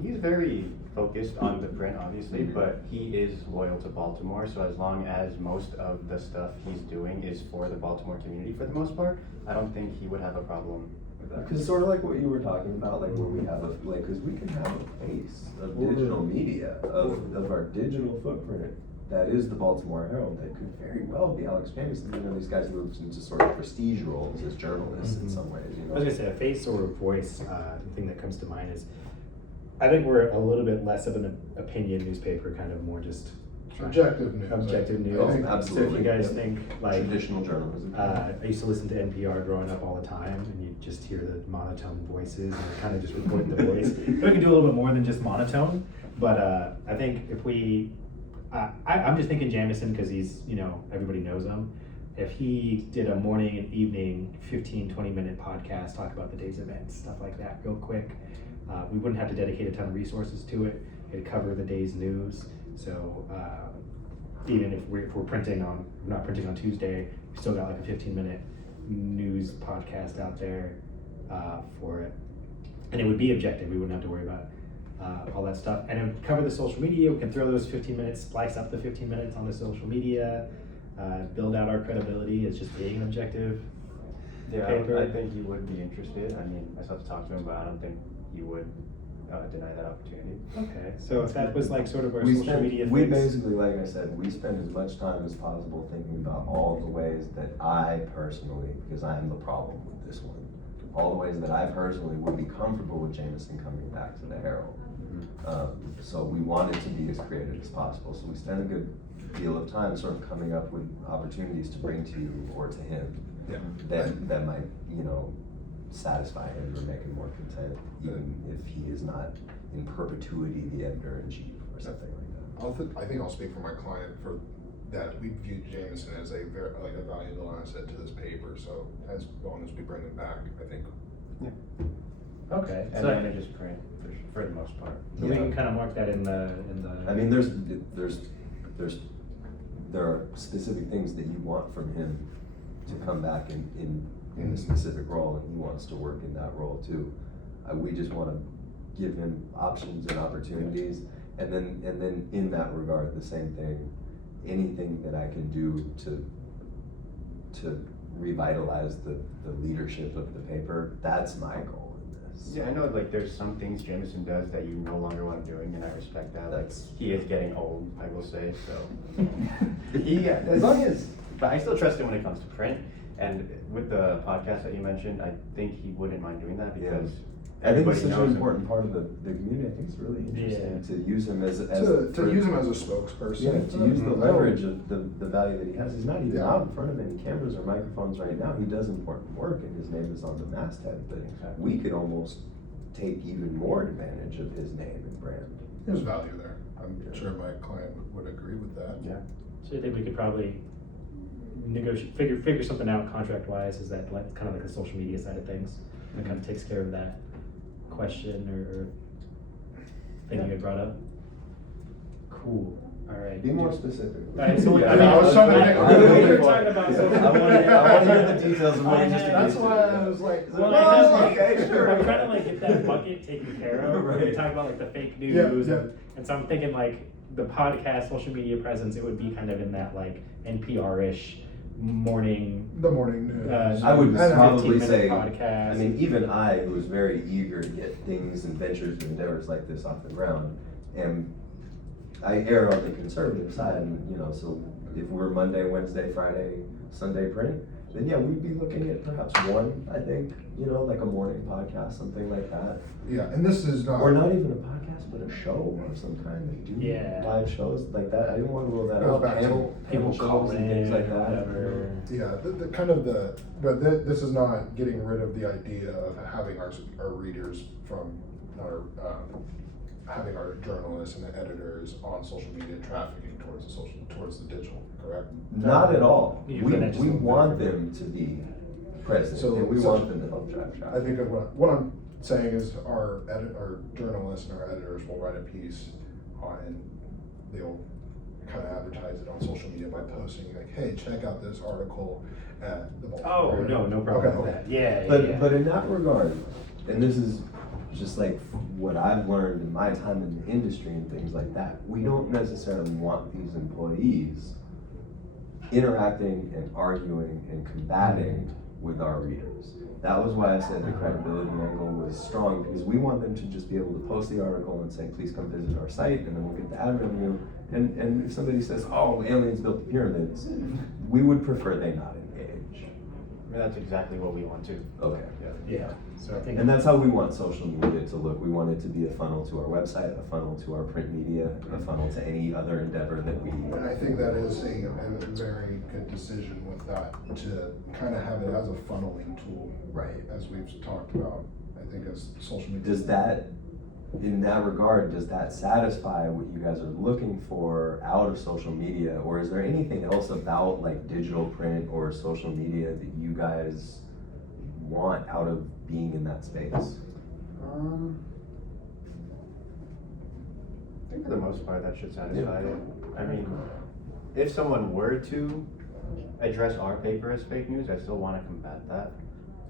He's very focused on the print, obviously, but he is loyal to Baltimore. So as long as most of the stuff he's doing is for the Baltimore community, for the most part, I don't think he would have a problem with that. Because sort of like what you were talking about, like where we have because we can have a face of digital media, of our digital footprint. That is the Baltimore Herald. That could very well be Alex Jameson. You know, these guys move into sort of prestige roles as journalists in some ways. You know, I was gonna say a face or a voice. The thing that comes to mind is, I think we're a little bit less of an opinion newspaper, kind of more just Objective news. Objective I news. think- So if Absolutely. you guys Yep. think like, Traditional journalism. I used to listen to NPR growing up all the time, and you just hear the monotone voices and kind of just report the voice. We can do a little bit more than just monotone, but I think if we, I'm just thinking Jamison because he's, everybody knows him. If he did a morning and evening 15-20 minute podcast, talk about the day's events, stuff like that, real quick, we wouldn't have to dedicate a ton of resources to it. It'd cover the day's news. So even if we're not printing on Tuesday, we still got like a 15-minute news podcast out there for it. And it would be objective. We wouldn't have to worry about all that stuff. And it would cover the social media. We can throw those 15 minutes, splice up the 15 minutes on the social media, build out our credibility as just being an objective. Yeah, paper. I think you would be interested. I mean, I still have to talk to him, but I don't think you would deny that opportunity. Okay, so if that was like sort of our We social media we fix. basically, like I said, we spend as much time as possible thinking about all the ways that I personally, because I am the problem with this one, all the ways that I personally would be comfortable with Jamison coming back to the Herald. So we wanted to be as creative as possible, so we spent a good deal of time sort of coming up with opportunities to bring to you or to him Yeah. that might, satisfy him or make him more content, even if he is not in perpetuity the editor-in-chief or something like that. I think I'll speak for my client for that. We view Jameson as a a valuable asset to this paper. So as long as we bring him back, I think. Okay, And so manages print for the most part. we can kind of mark that in the. I mean, there are specific things that you want from him to come back in a specific role, and he wants to work in that role too. We just want to give him options and opportunities, and then in that regard, the same thing. Anything that I can do to revitalize the leadership of the paper, that's my goal in this. Yeah, I know, like, there's some things Jameson does that you no longer want him doing, and I respect that. Like, That's- he is getting old, I will say, so. As long as, but I still trust him when it comes to print, and with the podcast that you mentioned, I think he wouldn't mind doing that because I think everybody it's such knows an him. important part of the community. I think it's really interesting to use him as To use him as a spokesperson. Yeah, to use the Mhm. leverage of the value that he has. He's not even Yeah. out in front of any cameras or microphones right now. He does important work and his name is on the masthead, but Exactly. we could almost take even more advantage of his name and brand. There's value there. I'm sure my client would agree with that. Yeah. So I think we could probably figure something out contract wise. Is that like kind of like the social media side of things that kind of takes care of that question or thing you had brought up? Cool. All right. Be more specific. Alright, so I mean, I was trying to think- we were talking about Yeah, social I wanna media. hear the details of what I he just had- That's used why to. I was like, Well, well, I okay, have, sure. I'm trying to like get that bucket taken care of. We're Right. talking about like the fake Yeah, news, yeah. and so I'm thinking like the podcast, social media presence. It would be kind of in that like NPR-ish morning. The morning news. I would know. probably 15-minute say, podcast. I mean, even I, who was very eager to get things and ventures and endeavors like this off the ground, I err on the conservative side, and, so if we're Monday, Wednesday, Friday, Sunday print, then yeah, we'd be looking at perhaps one, I think, like a morning podcast, something like that. Yeah, and this is not. Or not even a podcast, but a show of some kind. They do Yeah. live shows like that. I didn't want to rule that Goes out. back to Panel People shows call and in, things like that. whatever. Yeah, but this is not getting rid of the idea of having our readers from having our journalists and the editors on social media trafficking towards the digital, correct? Not at all. You We couldn't just- want them to be present, So- and we so- want them to help drive I traffic. think of what I'm saying is our journalists and our editors will write a piece on, and they'll kind of advertise it on social media by posting like, hey, check out this article at the Baltimore. Oh no problem Okay, with okay. that. Yeah, But yeah. but in that regard, and this is just like what I've learned in my time in the industry and things like that, we don't necessarily want these employees interacting and arguing and combating with our readers. That was why I said the credibility angle was strong, because we want them to just be able to post the article and say, please come visit our site, and then we'll get the ad revenue. And if somebody says, oh, aliens built the pyramids, we would prefer they not engage. mean, that's exactly what we want to. Okay. Yeah, so I think. And that's how we want social media to look. We want it to be a funnel to our website, a funnel to our print media, a funnel to any other endeavor that we. And I think that is a very good decision with that, to kind of have it as a funneling tool. Right. As we've talked about, I think as social media. Does that, in that regard, does that satisfy what you guys are looking for out of social media? Or is there anything else about like digital print or social media that you guys want out of being in that space? I think for the most part, that should satisfy it. I mean, if someone were to address our paper as fake news, I still want to combat that.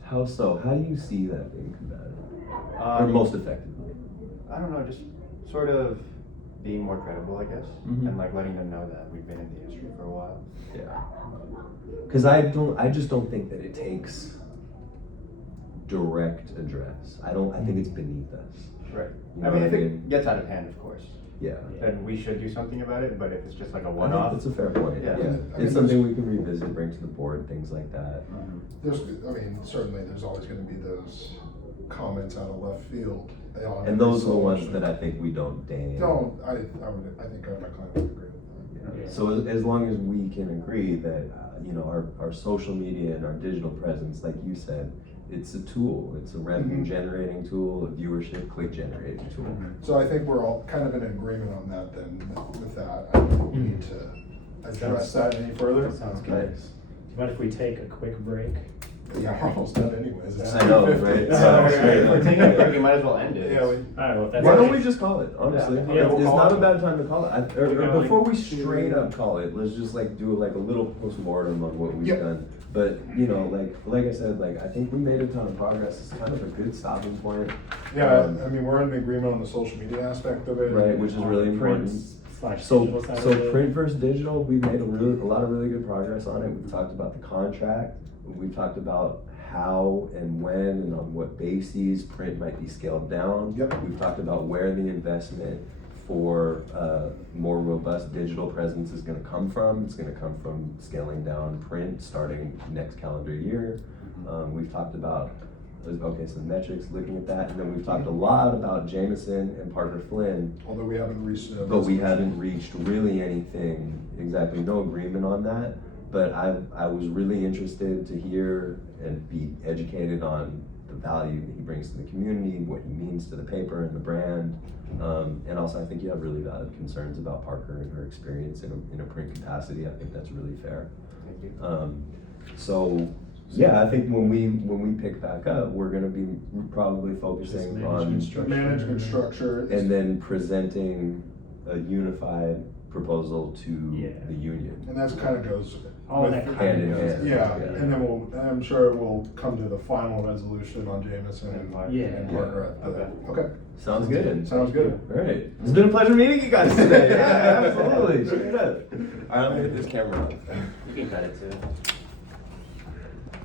How so? How do you see that being combated? Or most effectively? I don't know, just sort of being more credible, I guess, Mhm. and like letting them know that we've been in the industry for a while. Yeah. Because I just don't think that it takes direct address. I think it's beneath us. Right. You know I mean, what if I mean? it gets out of hand, of course, Yeah. then we should do something about it, but if it's just like a I think one-off. that's a fair point. Yeah. Yeah. I mean, It's something we can revisit, bring to the board, things like that. There's, I mean, certainly there's always gonna be those comments out of left field. on And those are the every ones solution. that I think we don't deign. No, I think my client would agree with that. Yeah. So as long as we can agree that, you know, our social media and our digital presence, like you said, it's a tool. It's a revenue Mhm. generating tool, a viewership click generating tool. So I think we're all kind of in agreement on that then, with that. I don't think we need to address that any further. That sounds good. Nice. Do you mind if we take a quick break? Yeah, we're almost done anyways. It's I know, 7:50. right? Yeah, If we're taking a break, you might as well end it. Yeah, All right, well, if that's. Why don't okay. we just call it, honestly? Yeah. Yeah, we'll It's call not it. a bad time to call it. We got, Or like, before we 2 straight up call it, let's just like do like a little postmortem on what we've Yep. done. But, you know, like I said, like I think we made a ton of progress. It's kind of a good stopping point. Yeah, I mean, we're in agreement on the social media aspect of it. Right, which is really Print important. slash So, digital side of so it. print versus digital, we've made a lot of really good progress on it. We've talked about the contract. We've talked about how and when and on what bases print might be scaled down. Yep. We've talked about where the investment for more robust digital presence is gonna come from. It's gonna come from scaling down print starting next calendar year. We've talked about, okay, some metrics, looking at that, and then we've talked a lot about Jameson and Parker Flynn, Although we haven't reached. but we haven't reached really anything, exactly, no agreement on that. But I was really interested to hear and be educated on the value that he brings to the community, what he means to the paper and the brand. And also, I think you have really valid concerns about Parker and her experience in a print capacity. I think that's really fair. Thank you. So, yeah, I think when we pick back up, we're gonna be probably focusing Just on, management structure. Management structure. and then presenting a unified proposal to Yeah. the union. And that's kind of goes. All of with- that Hand in kind of hand. goes. Yeah, Yeah. and then I'm sure we'll come to the final resolution on Jameson and Yeah. and Parker at the, Okay. okay. Sounds good. Sounds good. All right. It's been a pleasure meeting you guys today. Yeah, absolutely. Straight up. All right, let me get this camera on. You can cut it too.